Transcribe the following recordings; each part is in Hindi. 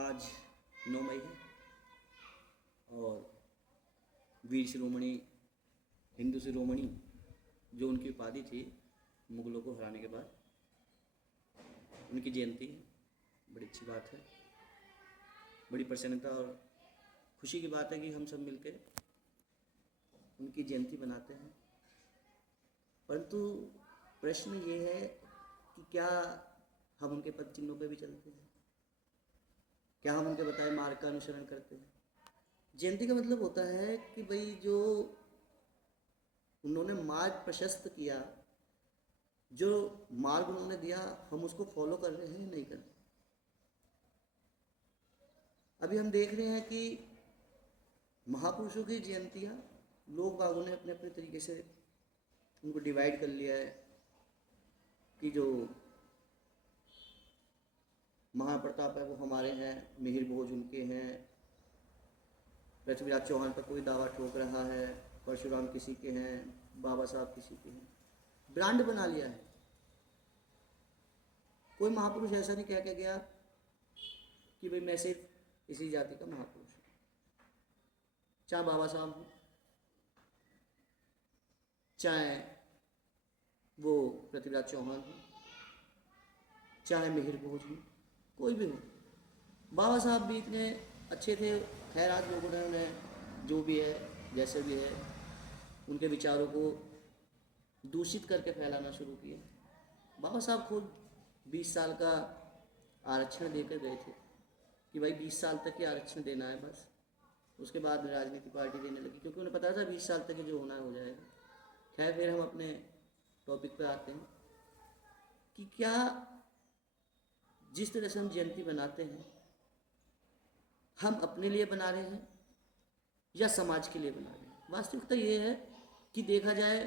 आज 9 मई है और वीर शिरोमणि हिंदू शिरोमणि जो उनकी उपाधि थी मुगलों को हराने के बाद, उनकी जयंती है। बड़ी अच्छी बात है, बड़ी प्रसन्नता और खुशी की बात है कि हम सब मिलकर उनकी जयंती मनाते हैं। परंतु प्रश्न ये है कि क्या हम उनके पद चिन्हों पर भी चलते हैं? क्या हम उनके बताए मार्ग का अनुसरण करते हैं? जयंती का मतलब होता है कि भाई जो उन्होंने मार्ग प्रशस्त किया, जो मार्ग उन्होंने दिया, हम उसको फॉलो कर रहे हैं नहीं कर रहे। अभी हम देख रहे हैं कि महापुरुषों की जयंतियाँ लोग बागों ने अपने अपने तरीके से उनको डिवाइड कर लिया है कि जो महाप्रताप है वो हमारे हैं, मिहिर भोज उनके हैं, पृथ्वीराज चौहान पर कोई दावा ठोक रहा है, परशुराम किसी के हैं, बाबा साहब किसी के हैं। ब्रांड बना लिया है। कोई महापुरुष ऐसा नहीं कह के गया कि भाई मैं सिर्फ इसी जाति का महापुरुष हूँ। चाहे बाबा साहब हो, चाहे वो पृथ्वीराज चौहान हो, चाहे मिहिर भोज हो, कोई भी हो, बाबा साहब भी इतने अच्छे थे। खैर आज लोगों ने उन्हें जो भी है जैसे भी है उनके विचारों को दूषित करके फैलाना शुरू किया। बाबा साहब खुद 20 साल का आरक्षण देकर गए थे कि भाई 20 साल तक ही आरक्षण देना है बस, उसके बाद राजनीति पार्टी देने लगी, क्योंकि उन्हें पता था 20 साल तक जो होना है हो जाएगा। खैर फिर हम अपने टॉपिक पे आते हैं कि क्या जिस तरह से हम जयंती बनाते हैं हम अपने लिए बना रहे हैं या समाज के लिए बना रहे हैं? वास्तविकता ये है कि देखा जाए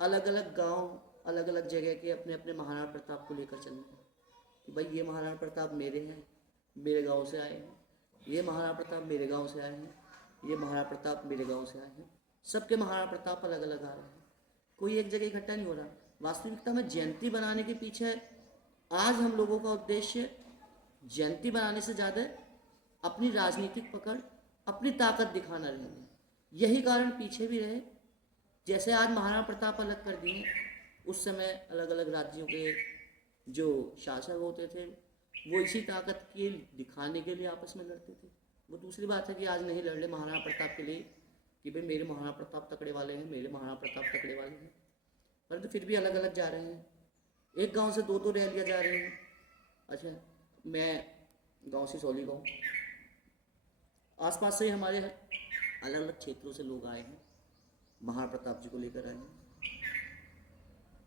अलग अलग गांव, अलग अलग जगह के अपने अपने महाराणा प्रताप को लेकर चलना है कि भाई ये महाराणा प्रताप मेरे हैं, मेरे गांव से आए हैं, ये महाराणा प्रताप मेरे गांव से आए हैं, ये महाराणा प्रताप मेरे गांव से आए हैं। सबके महाराणा प्रताप अलग अलग आ रहे हैं, कोई एक जगह इकट्ठा नहीं हो रहा। वास्तविकता में जयंती बनाने के पीछे आज हम लोगों का उद्देश्य जयंती बनाने से ज़्यादा अपनी राजनीतिक पकड़, अपनी ताकत दिखाना रहेंगे। यही कारण पीछे भी रहे। जैसे आज महाराणा प्रताप अलग कर दिए, उस समय अलग अलग राज्यों के जो शासक होते थे वो इसी ताकत के दिखाने के लिए आपस में लड़ते थे। वो दूसरी बात है कि आज नहीं लड़ रहे महाराणा प्रताप के लिए कि भाई मेरे महाराणा प्रताप तकड़े वाले हैं, मेरे महाराणा प्रताप तकड़े वाले हैं, परंतु फिर भी अलग अलग जा रहे हैं। एक गांव से दो रैलियाँ जा रही हैं। अच्छा, मैं गांव से सौली गाँव, आसपास से हमारे अलग अलग क्षेत्रों से लोग आए हैं, महाराणा प्रताप जी को लेकर आए हैं।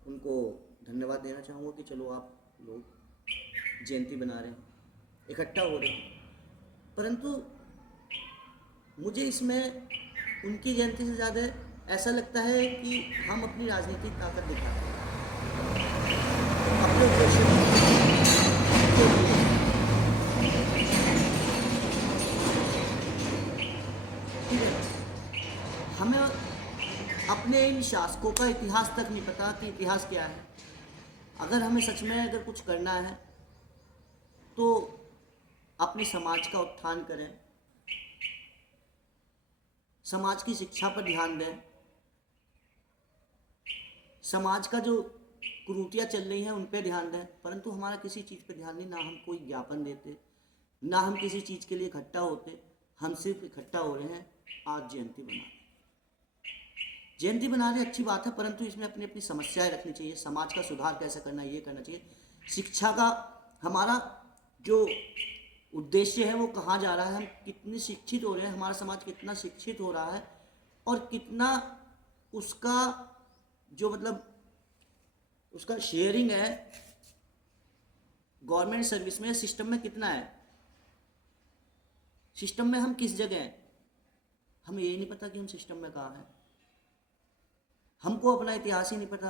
उनको धन्यवाद देना चाहूँगा कि चलो आप लोग जयंती बना रहे हैं, इकट्ठा हो रहे हैं। परंतु मुझे इसमें उनकी जयंती से ज़्यादा ऐसा लगता है कि हम अपनी राजनीतिक ताकत दिखाते हैं अपने उद्देश्य हमें अपने इन शासकों का इतिहास तक नहीं पता कि इतिहास क्या है। अगर हमें सच में अगर कुछ करना है तो अपने समाज का उत्थान करें, समाज की शिक्षा पर ध्यान दें। समाज का जो कुरीतियाँ चल रही हैं उन पर ध्यान दें, परंतु हमारा किसी चीज़ पर ध्यान नहीं। ना हम कोई ज्ञापन देते, ना हम किसी चीज़ के लिए इकट्ठा होते। हम सिर्फ इकट्ठा हो रहे हैं आज जयंती बना रहे। जयंती बना रहे अच्छी बात है, परंतु इसमें अपनी अपनी समस्याएं रखनी चाहिए। समाज का सुधार कैसे करना है ये करना चाहिए। शिक्षा का हमारा जो उद्देश्य है वो कहाँ जा रहा है, हम कितने शिक्षित हो रहे हैं, हमारा समाज कितना शिक्षित हो रहा है और कितना उसका जो मतलब उसका शेयरिंग है गवर्नमेंट सर्विस में, सिस्टम में कितना है, सिस्टम में हम किस जगह हैं। हमें यही नहीं पता कि हम सिस्टम में कहाँ हैं। हमको अपना इतिहास ही नहीं पता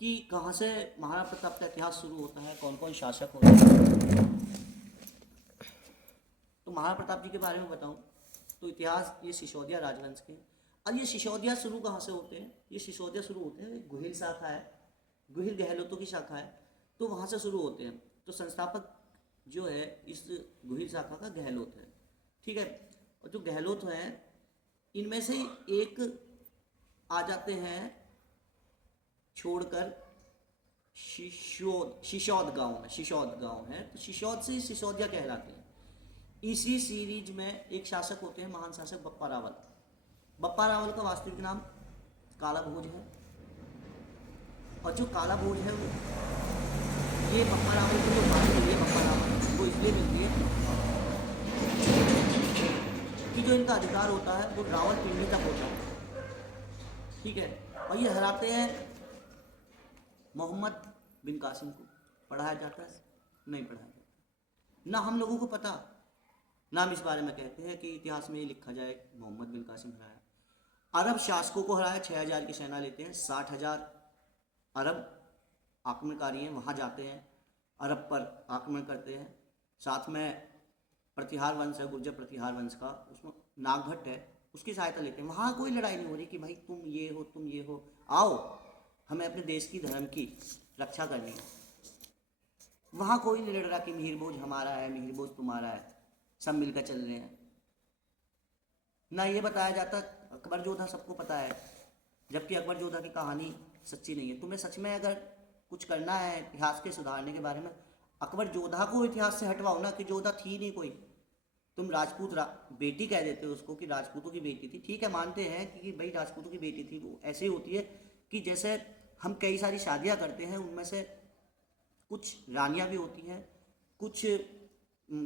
कि कहाँ से महाराणा प्रताप का इतिहास शुरू होता है, कौन कौन शासक होते हैं। तो महाराणा प्रताप जी के बारे में बताऊं तो इतिहास ये सिसोदिया राजवंश के। और ये सिसोदिया शुरू कहाँ से होते हैं? ये सिसोदिया शुरू होते हैं, गुहिल शाखा है, गुहिल गहलोतों की शाखा है, तो वहाँ से शुरू होते हैं। तो संस्थापक जो है इस गुहिल शाखा का गहलोत है, ठीक है। और जो गहलोत है इनमें से एक आ जाते हैं छोड़कर शिशौद गांव में, शिशौद गांव है तो शिशौद से सिसोदिया कहलाते हैं। इसी सीरीज में एक शासक होते हैं महान शासक बप्पा रावल। बप्पा रावल का वास्तविक नाम काला भोज है, और जो काला भोज है वो ये बप्पा रावल को जो बात मिली है बप्पा रावल वो इसलिए मिलती है कि जो इनका अधिकार होता है वो रावल पिंडी तक होता है, ठीक है। और ये हराते हैं मोहम्मद बिन कासिम को। पढ़ाया जाता है? नहीं पढ़ाया जाता, ना हम लोगों को पता, ना हम इस बारे में कहते हैं कि इतिहास में ये लिखा जाए मोहम्मद बिन कासिम हराया। अरब शासकों को हराया, 6000 की सेना लेते हैं, 60,000 अरब आक्रमणकारी हैं वहाँ जाते हैं, अरब पर आक्रमण करते हैं। साथ में प्रतिहार वंश है, गुर्जर प्रतिहार वंश का, उसमें नागभट्ट है, उसकी सहायता लेते हैं। वहाँ कोई लड़ाई नहीं हो रही कि भाई तुम ये हो तुम ये हो, आओ हमें अपने देश की धर्म की रक्षा करनी है। वहाँ कोई नहीं लड़ रहा कि मिहिर बोझ हमारा है मिहिर बोझ तुम्हारा है, सब मिलकर चल रहे हैं। ना ये बताया जाता अकबर जोधा सबको पता है, जबकि अकबर जोधा की कहानी सच्ची नहीं है। तुम्हें सच में अगर कुछ करना है इतिहास के सुधारने के बारे में, अकबर जोधा को इतिहास से हटवाओ ना, कि जोधा थी नहीं कोई। तुम राजपूत बेटी कह देते हो उसको कि राजपूतों की बेटी थी, ठीक है मानते हैं कि भाई राजपूतों की बेटी थी। वो ऐसे ही होती है कि जैसे हम कई सारी शादियां करते हैं, उनमें से कुछ रानियां भी होती हैं, कुछ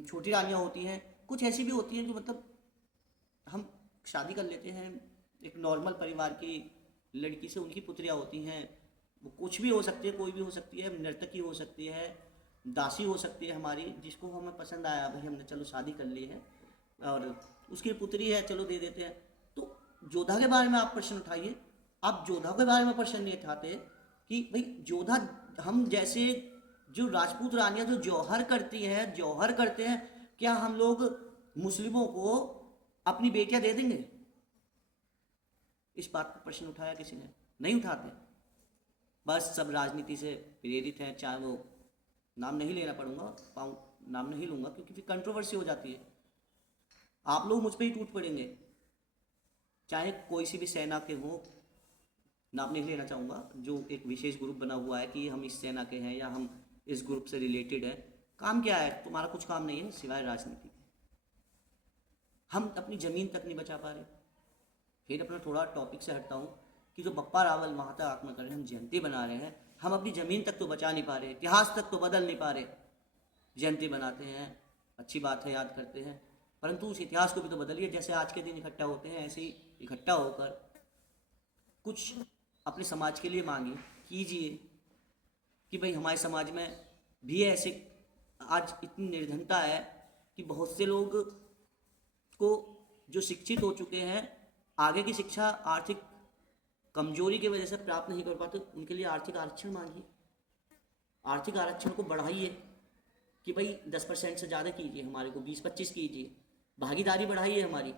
छोटी रानियां होती हैं, कुछ ऐसी भी होती हैं जो मतलब हम शादी कर लेते हैं एक नॉर्मल परिवार की लड़की से, उनकी पुत्रियां होती हैं। वो कुछ भी हो सकती है, कोई भी हो सकती है, नर्तकी हो सकती है, दासी हो सकती है हमारी, जिसको हमें पसंद आया भाई हमने चलो शादी कर ली है और उसकी पुत्री है चलो दे देते हैं। तो जोधा के बारे में आप प्रश्न उठाइए, आप जोधा के बारे में प्रश्न नहीं उठाते कि भाई जोधा, हम जैसे जो राजपूत रानियां जो जौहर करती हैं, जौहर करते हैं, क्या हम लोग मुस्लिमों को अपनी बेटियां दे देंगे? इस बात पर प्रश्न उठाया किसी ने? नहीं उठाते। बस सब राजनीति से प्रेरित हैं, चाहे वो नाम नहीं लेना पड़ूंगा, नाम नहीं लूंगा क्योंकि फिर कंट्रोवर्सी हो जाती है। आप लोग मुझ पर ही टूट पड़ेंगे, चाहे कोई सी भी सेना के हो, नाम नहीं लेना चाहूँगा, जो एक विशेष ग्रुप बना हुआ है कि हम इस सेना के हैं या हम इस ग्रुप से रिलेटेड है। काम क्या है? तुम्हारा कुछ काम नहीं है सिवाय राजनीति के। हम अपनी ज़मीन तक नहीं बचा पा रहे। फिर अपना थोड़ा टॉपिक से हटता हूँ कि जो बप्पा रावल वहाँ तक आक्रमण कर रहे हैं, हम जयंती बना रहे हैं, हम अपनी ज़मीन तक तो बचा नहीं पा रहे, इतिहास तक तो बदल नहीं पा रहे। जयंती बनाते हैं, अच्छी बात है, याद करते हैं, परंतु उस इतिहास को भी तो बदलिए। जैसे आज के दिन इकट्ठा होते हैं, ऐसे ही इकट्ठा होकर कुछ अपने समाज के लिए मांगिए, कीजिए कि भाई हमारे समाज में भी ऐसे आज इतनी निर्धनता है कि बहुत से लोग को जो शिक्षित हो चुके हैं, आगे की शिक्षा आर्थिक कमजोरी की वजह से प्राप्त नहीं कर पाते, उनके लिए आर्थिक आरक्षण मांगिए, आर्थिक आरक्षण को बढ़ाइए कि भाई 10% से ज़्यादा कीजिए, हमारे को 20-25 कीजिए, भागीदारी बढ़ाइए हमारी।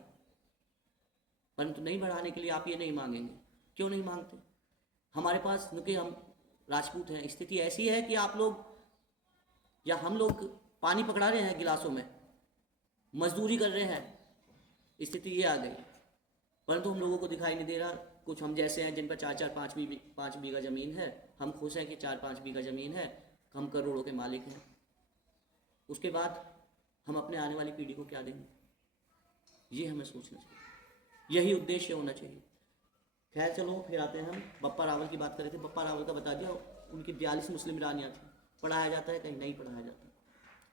परंतु नहीं बढ़ाने के लिए आप ये नहीं मांगेंगे। क्यों नहीं मांगते? हमारे पास, क्योंकि हम राजपूत हैं, स्थिति ऐसी है कि आप लोग या हम लोग पानी पकड़ा रहे हैं गिलासों में, मजदूरी कर रहे हैं, स्थिति ये आ गई। परंतु हम लोगों को दिखाई नहीं दे रहा। कुछ हम जैसे हैं जिन पर 4-5 बीघा ज़मीन है, हम खुश हैं कि 4-5 बीघा ज़मीन है, हम करोड़ों के मालिक हैं। उसके बाद हम अपने आने वाली पीढ़ी को क्या देंगे, ये हमें सोचना चाहिए, यही उद्देश्य होना चाहिए। खैर चलो फिर आते हैं, हम बप्पा रावल की बात कर रहे थे। बप्पा रावल का बता दिया, उनकी 42 मुस्लिम रानियाँ थी। पढ़ाया जाता है? कहीं नहीं पढ़ाया जाता।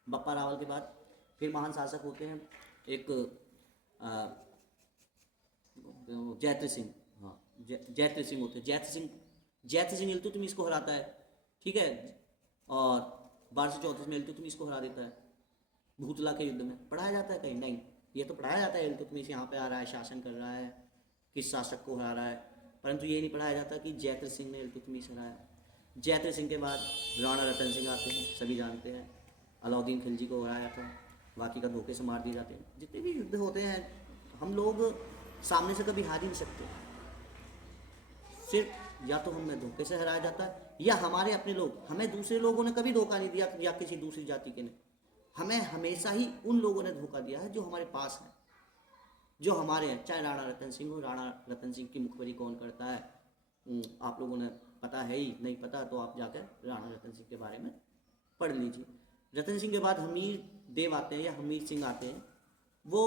बप्पा रावल के बाद फिर महान शासक होते हैं एक जैत्र सिंह। हाँ, जैत्र सिंह होते हैं। जैत्र सिंह इल्तुतमिश को हराता है, ठीक है, और 1234 में इल्तुतमिश को हरा देता है भूतला के युद्ध में। पढ़ाया जाता है? कहीं नहीं। ये तो पढ़ाया जाता है इल्तुतमिश यहाँ पे आ रहा है, शासन कर रहा है, किस शासक को हरा रहा है, परंतु ये नहीं पढ़ाया जाता कि जैत्र सिंह ने इल्तुतमिश हराया। जैत्र सिंह के बाद राणा रतन सिंह आते हैं, सभी जानते हैं, अलाउद्दीन खिलजी को हराया था, बाकी का धोखे से मार दिए जाते हैं। जितने भी युद्ध होते हैं हम लोग सामने से कभी हार ही नहीं सकते, सिर्फ या तो हमें धोखे से हराया जाता है या हमारे अपने लोग, हमें दूसरे लोगों ने कभी धोखा नहीं दिया या किसी दूसरी जाति के ने। हमें हमेशा ही उन लोगों ने धोखा दिया है जो हमारे पास हैं, जो हमारे हैं, चाहे राणा रतन सिंह हो। राणा रतन सिंह की मुखबरी कौन करता है, आप लोगों ने पता है ही, नहीं पता तो आप जाकर राणा रतन सिंह के बारे में पढ़ लीजिए। रतन सिंह के बाद हमीर देव आते हैं या हमीर सिंह आते हैं, वो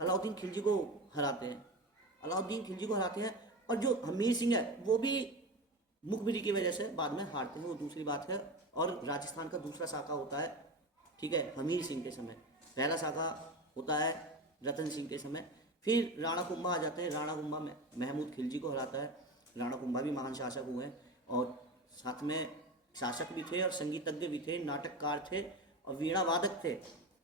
अलाउद्दीन खिलजी को हराते हैं, अलाउद्दीन खिलजी को हराते हैं। और जो हमीर सिंह है वो भी मुखबिरी की वजह से बाद में हारते हैं, वो दूसरी बात है। और राजस्थान का दूसरा शाखा होता है, ठीक है, हमीर सिंह के समय। पहला शाखा होता है रतन सिंह के समय। फिर राणा कुंभा आ जाते हैं, राणा कुंभा महमूद खिलजी को हराता है। राणा कुंभा भी महान शासक हुए और साथ में शासक भी थे और संगीतज्ञ भी थे, नाटककार थे और वीणा वादक थे,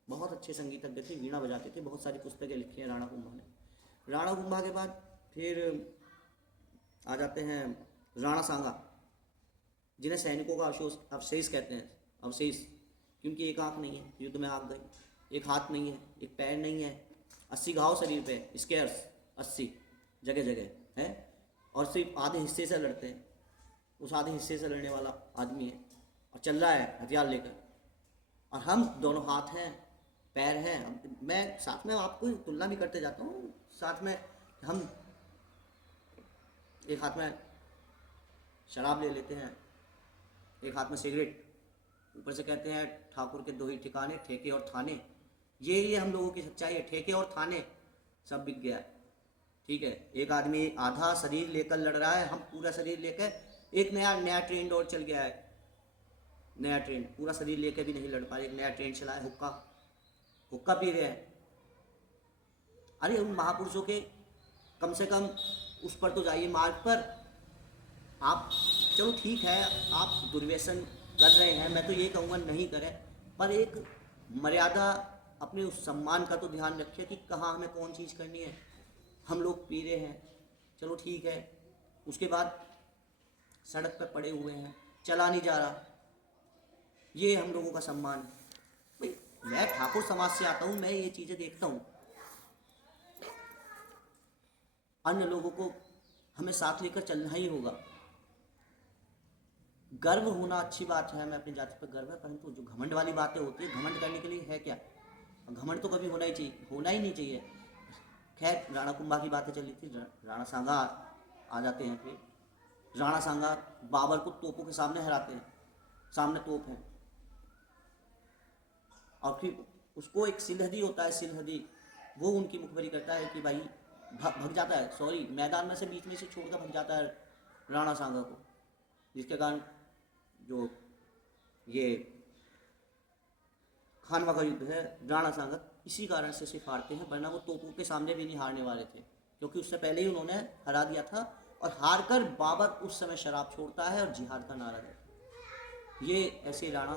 बहुत अच्छे संगीतज्ञ थे, वीणा बजाते थे। बहुत सारी पुस्तकें लिखी हैं राणा कुंभा ने। राणा कुंभा के बाद फिर आ जाते हैं राणा सांगा, जिन्हें सैनिकों का अवशेष कहते हैं। अवशेष क्योंकि एक आंख नहीं है, युद्ध में आग गई, एक हाथ नहीं है, एक पैर नहीं है, 80 घाव शरीर पे, स्केयर्स 80 जगह जगह है, और सिर्फ आधे हिस्से से लड़ते हैं। उस आधे हिस्से से लड़ने वाला आदमी है और चल रहा है हथियार लेकर, और हम दोनों हाथ हैं, पैर हैं। मैं साथ में आपको तुलना भी करते जाता हूँ, साथ में हम एक हाथ में शराब ले लेते हैं, एक हाथ में सिगरेट, ऊपर से कहते हैं ठाकुर के दो ही ठिकाने, ठेके और थाने। ये हम लोगों की सच्चाई है, ठेके और थाने सब बिक गया है, ठीक है। एक आदमी आधा शरीर लेकर लड़ रहा है, हम पूरा शरीर लेकर, एक नया ट्रेंड और चल गया है, नया ट्रेंड, पूरा शरीर लेकर भी नहीं लड़ पा रहे। एक नया ट्रेंड चला है, हुक्का पी रहे हैं। अरे उन महापुरुषों के कम से कम उस पर तो जाइए, मार्ग पर। आप चलो ठीक है, आप दुर्व्यसन कर रहे हैं, मैं तो ये कहूँगा नहीं करें, पर एक मर्यादा, अपने उस सम्मान का तो ध्यान रखिए कि कहाँ हमें कौन चीज़ करनी है। हम लोग पी रहे हैं, चलो ठीक है, उसके बाद सड़क पर पड़े हुए हैं, चला नहीं जा रहा, ये हम लोगों का सम्मान है। भाई मैं ठाकुर समाज से आता हूँ, मैं ये चीज़ें देखता हूँ। अन्य लोगों को हमें साथ लेकर चलना ही होगा। गर्व होना अच्छी बात है, हमें अपनी जाति पर गर्व है, परंतु जो घमंड वाली बातें होती है, घमंड करने के लिए है क्या, घमंड तो कभी होना ही नहीं चाहिए। खैर, राणा कुंभा की बातें चली थी, राणा सांगा आ जाते हैं। फिर राणा सांगा बाबर को तोपों के सामने हराते हैं, सामने तोप है, और फिर उसको एक सिलहदी होता है, सिलहदी, वो उनकी मुखबरी करता है कि भाई भग जाता है, सॉरी, मैदान में से बीच में से छोड़कर भग जाता है राणा सांगा को, जिसके कारण जो ये खानवा का युद्ध है, राणा सांगा इसी कारण से सिर्फ हारते हैं, वरना वो तोपों के सामने भी नहीं हारने वाले थे, क्योंकि उससे पहले ही उन्होंने हरा दिया था। और हार कर बाबर उस समय शराब छोड़ता है और जिहाद का नारा देता है। ये ऐसे राणा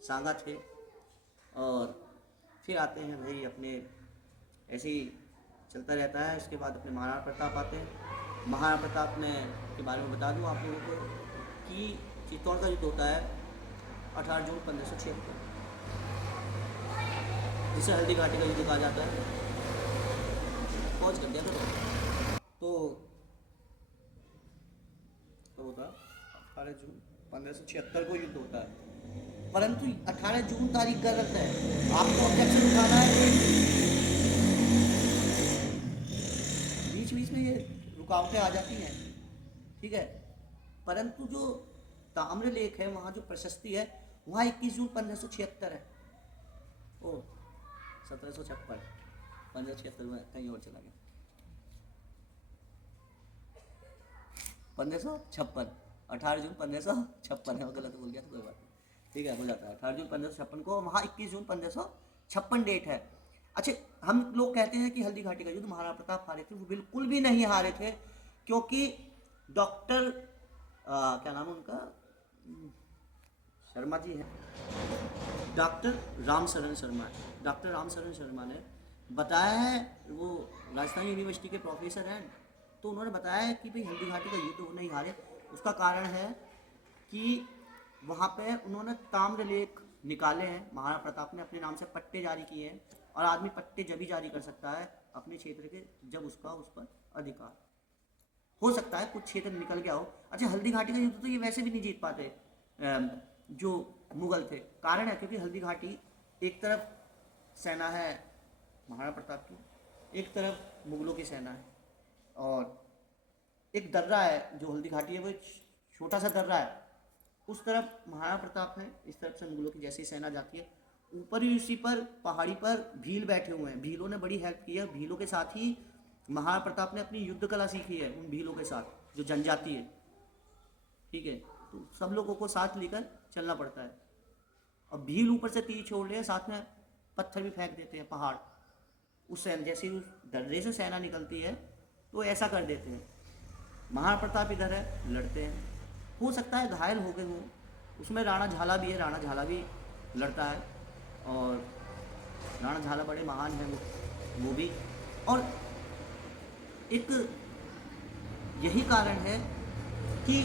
सांगा थे। और फिर आते हैं भाई अपने, ऐसे ही चलता रहता है। इसके बाद अपने महाराणा प्रताप आते हैं। महाराणा प्रताप के बारे में बता दूं आप लोगों को कि चित्तौड़ का युद्ध होता है 18 जून 1576, जिसे हल्दी घाटी का युद्ध कहा जाता है। पहुँच कर दिया था तो होता 18 जून 1576 को युद्ध होता है, परंतु 18 जून तारीख गलत है, आपको ऑब्जेक्शन उठाना है। बीच बीच में ये रुकावटें आ जाती हैं, ठीक है, परंतु जो ताम्रलेख है, वहाँ जो प्रशस्ति है, वहाँ 21 जून 1576 है। ओ 1756, 1576 में कहीं और चला गया, 1556, 18 जून 1556 है, गलत बोल गया तो कोई बात नहीं, ठीक है, हो जाता है। 18 जून 1556 को, वहाँ 21 जून 1556 डेट है। अच्छा, हम लोग कहते हैं कि हल्दी घाटी का युद्ध महाराणा प्रताप हारे थे, वो बिल्कुल भी नहीं हारे थे, क्योंकि डॉक्टर क्या नाम है उनका, शर्मा जी हैं, डॉक्टर रामशरण शर्मा है। डॉक्टर रामशरण शर्मा ने बताया है, वो राजस्थान यूनिवर्सिटी के प्रोफेसर हैं, तो उन्होंने बताया है कि भाई हल्दी घाटी का युद्ध वो नहीं हारे। उसका कारण है कि वहाँ पे उन्होंने ताम्रलेख निकाले हैं, महाराणा प्रताप ने अपने नाम से पट्टे जारी किए हैं, और आदमी पट्टे जब ही जारी कर सकता है अपने क्षेत्र के, जब उसका उस पर अधिकार हो सकता है, कुछ क्षेत्र निकल गया हो। अच्छा, हल्दी घाटी का युद्ध तो ये वैसे भी नहीं जीत पाते जो मुगल थे। कारण है क्योंकि हल्दी घाटी एक तरफ सेना है महाराणा प्रताप की, एक तरफ मुगलों की सेना है, और एक दर्रा है जो हल्दी घाटी है, वो एक छोटा सा दर्रा है, उस तरफ महाराणा प्रताप है, इस तरफ से मुगलों की जैसी सेना जाती है। ऊपर ही उसी पर पहाड़ी पर भील बैठे हुए हैं, भीलों ने बड़ी हेल्प की है, भीलों के साथ ही महाराणा प्रताप ने अपनी युद्ध कला सीखी है, उन भीलों के साथ जो जनजाति है, ठीक है। तो सब लोगों को साथ लेकर चलना पड़ता है। और भील ऊपर से तीर छोड़ रहे हैं, साथ में पत्थर भी फेंक देते हैं पहाड़, उस सेना जैसे ही उस दर्रे से सेना निकलती है तो ऐसा कर देते हैं। महाराणा प्रताप इधर है, लड़ते हैं, हो सकता है घायल हो गए हों, उसमें राणा झाला भी है, राणा झाला भी लड़ता है, और राणा झाला बड़े महान हैं वो भी। और एक यही कारण है कि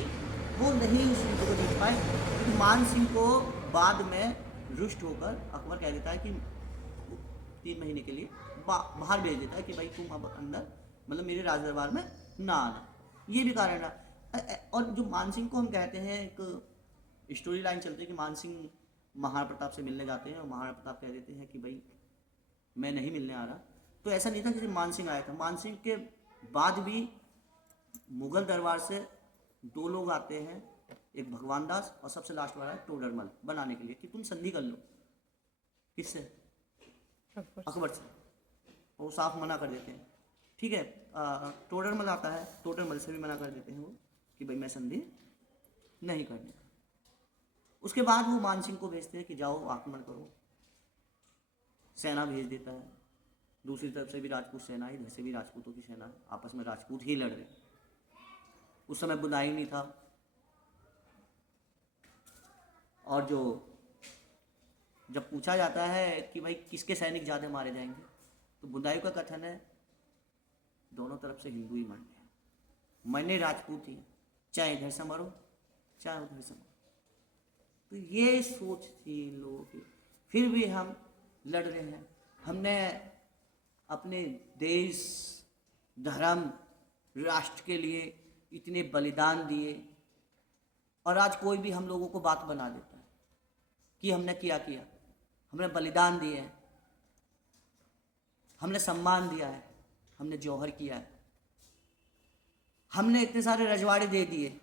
वो नहीं उस युद्ध को जीत पाए, क्योंकि मान सिंह को बाद में रुष्ट होकर अकबर कह देता है कि 3 महीने के लिए बाहर भेज देता है कि भाई तुम अब अंदर, मतलब मेरे राज दरबार में ना आना। ये भी कारण है। और जो मान सिंह को हम कहते हैं, एक स्टोरी लाइन चलती है कि मान सिंह महाराणा प्रताप से मिलने जाते हैं और महाराणा प्रताप कह देते हैं कि भाई मैं नहीं मिलने आ रहा। तो ऐसा नहीं था कि मान सिंह आया था, मान सिंह के बाद भी मुगल दरबार से 2 लोग आते हैं, एक भगवान दास और सबसे लास्ट वाला है टोडरमल, बनाने के लिए कि तुम संधि कर लो। किससे? अकबर से। वो साफ मना कर देते हैं, ठीक है। टोडरमल आता है, टोडरमल से भी मना कर देते हैं वो कि भाई मैं संधि नहीं करने। उसके बाद वो मान सिंह को भेजते हैं कि जाओ आक्रमण करो, सेना भेज देता है। दूसरी तरफ से भी राजपूत सेना है, इधर से भी राजपूतों की सेना है, आपस में राजपूत ही लड़ रहे। उस समय बुनाई नहीं था, और जो जब पूछा जाता है कि भाई किसके सैनिक ज़्यादा मारे जाएंगे, तो बुदाई का कथन है दोनों तरफ से हिंदू ही मरने, मरने राजपूत ही, चाहे इधर से मरो चाहे उधर से मरो। तो ये सोच थी इन लोगों की, फिर भी हम लड़ रहे हैं। हमने अपने देश, धर्म, राष्ट्र के लिए इतने बलिदान दिए, और आज कोई भी हम लोगों को बात बना देता है कि हमने किया, हमने बलिदान दिए हैं, हमने सम्मान दिया है, हमने जौहर किया है, हमने इतने सारे रजवाड़े दे दिए,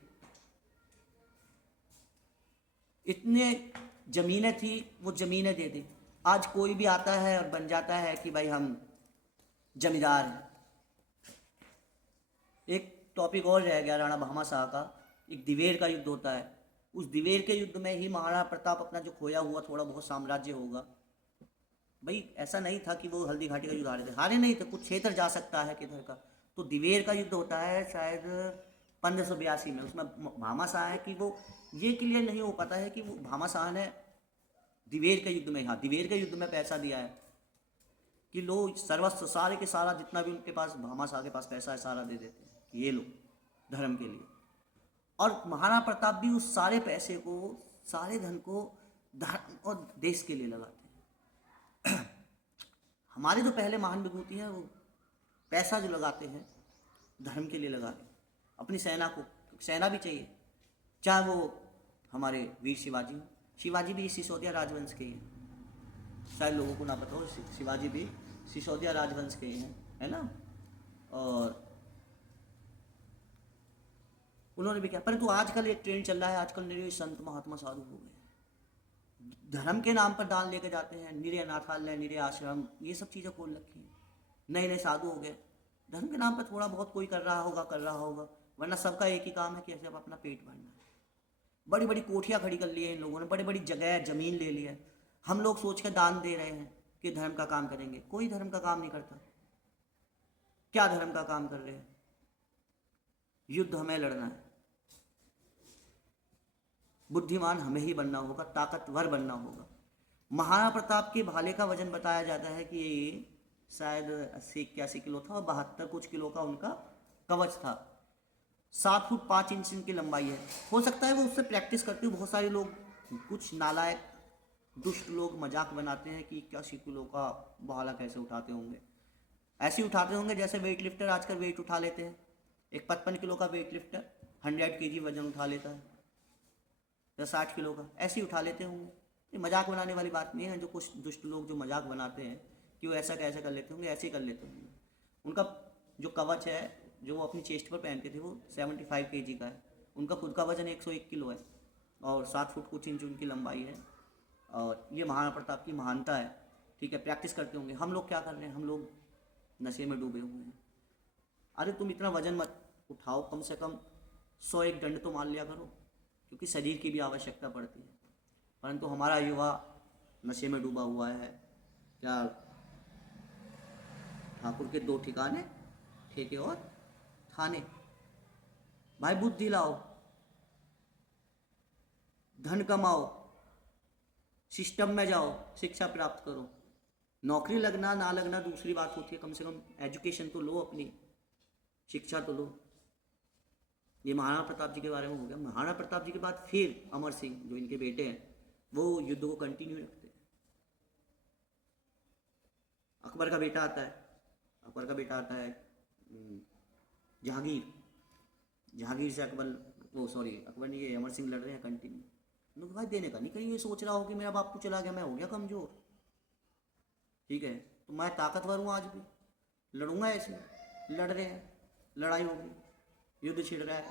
इतने ज़मीनें थी वो ज़मीनें दे दी। आज कोई भी आता है और बन जाता है कि भाई हम जमींदार हैं। एक टॉपिक और रह गया राणा भामाशाह का, एक दिवेर का युद्ध होता है, उस दिवेर के युद्ध में ही महाराणा प्रताप अपना जो खोया हुआ थोड़ा बहुत साम्राज्य होगा, भाई ऐसा नहीं था कि वो हल्दी घाटी का युद्ध हारे नहीं थे, कुछ क्षेत्र जा सकता है किधर का। तो दिवेर का युद्ध होता है शायद 1582 में, उसमें भामाशाह है कि वो ये क्लियर नहीं हो पाता है कि वो भामाशाह ने दिवेर के युद्ध में, हाँ दिवेर के युद्ध में पैसा दिया है कि लोग सर्वस्व सारे के सारा जितना भी उनके पास, भामाशाह के पास पैसा है सारा दे देते हैं कि ये लो धर्म के लिए। और महाराणा प्रताप भी उस सारे पैसे को, सारे धन को धर्म और देश के लिए लगाते हैं। हमारे जो पहले महान विभूति हैं वो पैसा जो लगाते हैं धर्म के लिए लगाते हैं, अपनी सेना को, सेना भी चाहिए, चाहे वो हमारे वीर शिवाजी, शिवाजी भी सिसोदिया राजवंश के ही हैं, शायद लोगों को ना पता हो, शिवाजी भी सिसोदिया राजवंश के ही हैं, है ना। और उन्होंने भी क्या, परंतु आजकल एक ट्रेंड चल रहा है, आजकल निरे संत महात्मा साधु हो गए, धर्म के नाम पर दान लेके जाते हैं, निरे अनाथालय, निरे आश्रम, ये सब चीज़ें खोल रखी हैं, नए नए साधु हो गए। धर्म के नाम पर थोड़ा बहुत कोई कर रहा होगा, वरना सबका एक ही काम है कि ऐसे अपना पेट भरना है। बड़ी बड़ी कोठियाँ खड़ी कर ली है इन लोगों ने, बड़ी बड़ी जगह ज़मीन ले ली है, हम लोग सोच कर दान दे रहे हैं कि धर्म का काम करेंगे, कोई धर्म का काम नहीं करता। क्या धर्म का काम कर रहे हैं? युद्ध हमें लड़ना है, बुद्धिमान हमें ही बनना होगा, ताकतवर बनना होगा। महाराणा प्रताप के भाले का वजन बताया जाता है कि शायद 80-81 किलो था और 72 कुछ किलो का उनका कवच था। 7 फुट 5 इंच इनकी लंबाई है। हो सकता है वो उससे प्रैक्टिस करते हो। बहुत सारे लोग, कुछ नालायक दुष्ट लोग मजाक बनाते हैं कि 81 किलो का भाला कैसे उठाते होंगे। ऐसे ही उठाते होंगे जैसे वेट लिफ्टर आजकल वेट उठा लेते हैं। एक 55 किलो का वेट लिफ्टर 100 kg वजन उठा लेता है, या 60 किलो का, ऐसे ही उठा लेते होंगे। ये मजाक बनाने वाली बात नहीं है। जो कुछ दुष्ट लोग जो मजाक बनाते हैं कि वो ऐसा कैसे कर लेते होंगे, ऐसे ही कर लेते होंगे। उनका जो कवच है जो वो अपनी चेस्ट पर पहनते थे वो 75 kg का है। उनका खुद का वजन 101 किलो है और 7 फुट कुछ इंच उनकी लंबाई है। और ये महाराणा प्रताप की महानता है। ठीक है, प्रैक्टिस करते होंगे। हम लोग क्या कर रहे हैं, हम लोग नशे में डूबे हुए हैं। अरे तुम इतना वजन मत उठाओ, कम से कम 101 दंड तो मार लिया करो, क्योंकि शरीर की भी आवश्यकता पड़ती है। परंतु हमारा युवा नशे में डूबा हुआ है। क्या ठाकुर के 2 ठिकाने, ठेके और थाने। भाई बुद्धि लाओ, धन कमाओ, सिस्टम में जाओ, शिक्षा प्राप्त करो। नौकरी लगना ना लगना दूसरी बात होती है, कम से कम एजुकेशन तो लो, अपनी शिक्षा तो लो। ये महाराणा प्रताप जी के बारे में हो गया। महाराणा प्रताप जी के बाद फिर अमर सिंह जो इनके बेटे हैं वो युद्ध को कंटिन्यू रखते हैं। अकबर का बेटा आता है, अकबर का बेटा आता है जहांगीर। जहांगीर से अकबर, वो सॉरी अकबर नहीं, ये अमर सिंह लड़ रहे हैं कंटिन्यू। उनको भाई देने का नहीं, कहीं ये सोच रहा हो कि मेरा बाप तो चला गया, मैं हो गया कमज़ोर। ठीक है, तो मैं ताकतवर हूँ, आज भी लड़ूंगा। ऐसे लड़ रहे हैं, लड़ाई होगी, युद्ध छिड़ रहा है।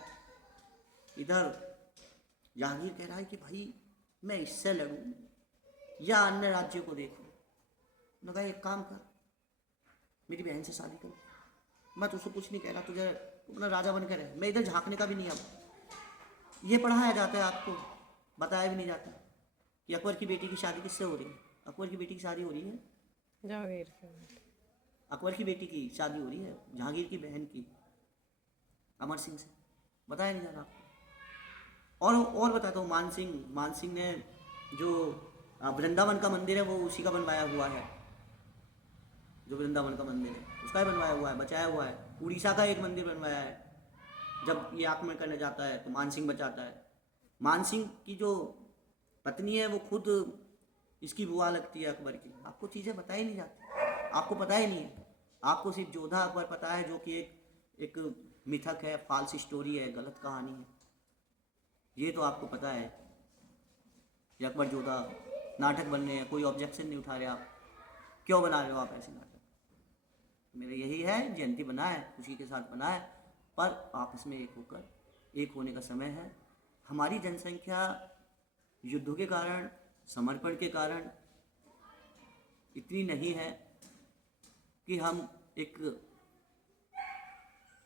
इधर जहांगीर कह रहा है कि भाई मैं इससे लड़ूं या अन्य राज्यों को देखूं। उन्होंने कहा एक काम कर, मेरी बहन से शादी कर। मैं तुझसे कुछ नहीं कह रहा, तुझे अपना राजा बनकर रहे, मैं इधर झांकने का भी नहीं। अब ये पढ़ाया जाता है, आपको बताया भी नहीं जाता कि अकबर की बेटी की शादी किससे हो रही है। अकबर की बेटी की शादी हो रही है जहांगीर के बेटे। अकबर की बेटी की शादी हो रही है जहांगीर की बहन की, अमर सिंह से। बताया नहीं जाता आपको। और बताता हूँ, मान सिंह ने जो वृंदावन का मंदिर है वो उसी का बनवाया हुआ है। जो वृंदावन का मंदिर है उसका ही बनवाया हुआ है, बचाया हुआ है। उड़ीसा का एक मंदिर बनवाया है। जब ये आक्रमण करने जाता है तो मान सिंह बचाता है। मान सिंह की जो पत्नी है वो खुद इसकी बुआ लगती है अकबर की। आपको चीज़ें बताई नहीं जाती, आपको पता ही नहीं है। आपको सिर्फ जोधा अकबर पता है, जो कि एक मिथक है, फाल्स स्टोरी है, गलत कहानी है। ये तो आपको पता है कि अकबर जोधा नाटक बन रहे हैं, कोई ऑब्जेक्शन नहीं उठा रहे आप। क्यों बना रहे हो आप ऐसे नाटक? मेरा यही है, जयंती बना है, खुशी के साथ बना है, पर आपस में एक होकर, एक होने का समय है। हमारी जनसंख्या युद्धों के कारण, समर्पण के कारण इतनी नहीं है कि हम एक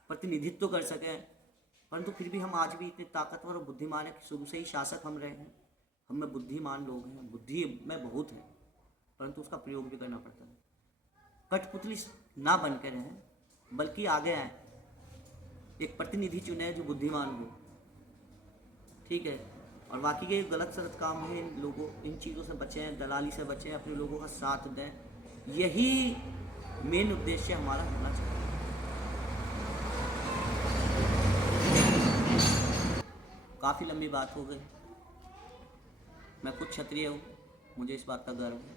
प्रतिनिधित्व कर सकें, परंतु फिर भी हम आज भी इतने ताकतवर और बुद्धिमान हैं कि शुरू से ही शासक हम रहे हैं। हम में बुद्धिमान लोग हैं, बुद्धि में बहुत है, परंतु उसका प्रयोग भी करना पड़ता है। कठपुतली ना बन के रहें, बल्कि आगे आए, एक प्रतिनिधि चुने जो बुद्धिमान हो। ठीक है, और बाकी के गलत सलत काम है, इन लोगों, इन चीज़ों से बचें, दलाली से बचें, अपने लोगों का साथ दें। यही मेन उद्देश्य हमारा होना चाहिए। काफ़ी लंबी बात हो गई। मैं खुद क्षत्रिय हूँ, मुझे इस बात का गर्व है,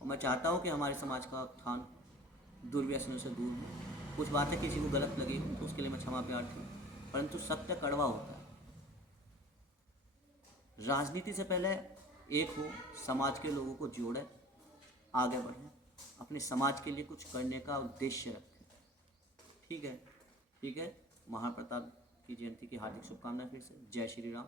और मैं चाहता हूँ कि हमारे समाज का उत्थान दुर्व्यसनों से दूर हो। कुछ बातें किसी को गलत लगी तो उसके लिए मैं क्षमा प्रार्थी हूँ, परंतु सत्य कड़वा होता है। राजनीति से पहले एक हो, समाज के लोगों को जोड़े, आगे बढ़ें, अपने समाज के लिए कुछ करने का उद्देश्य रखें। ठीक है, ठीक है। महाप्रताप की जयंती की हार्दिक शुभकामनाएं फिर से। जय श्री राम।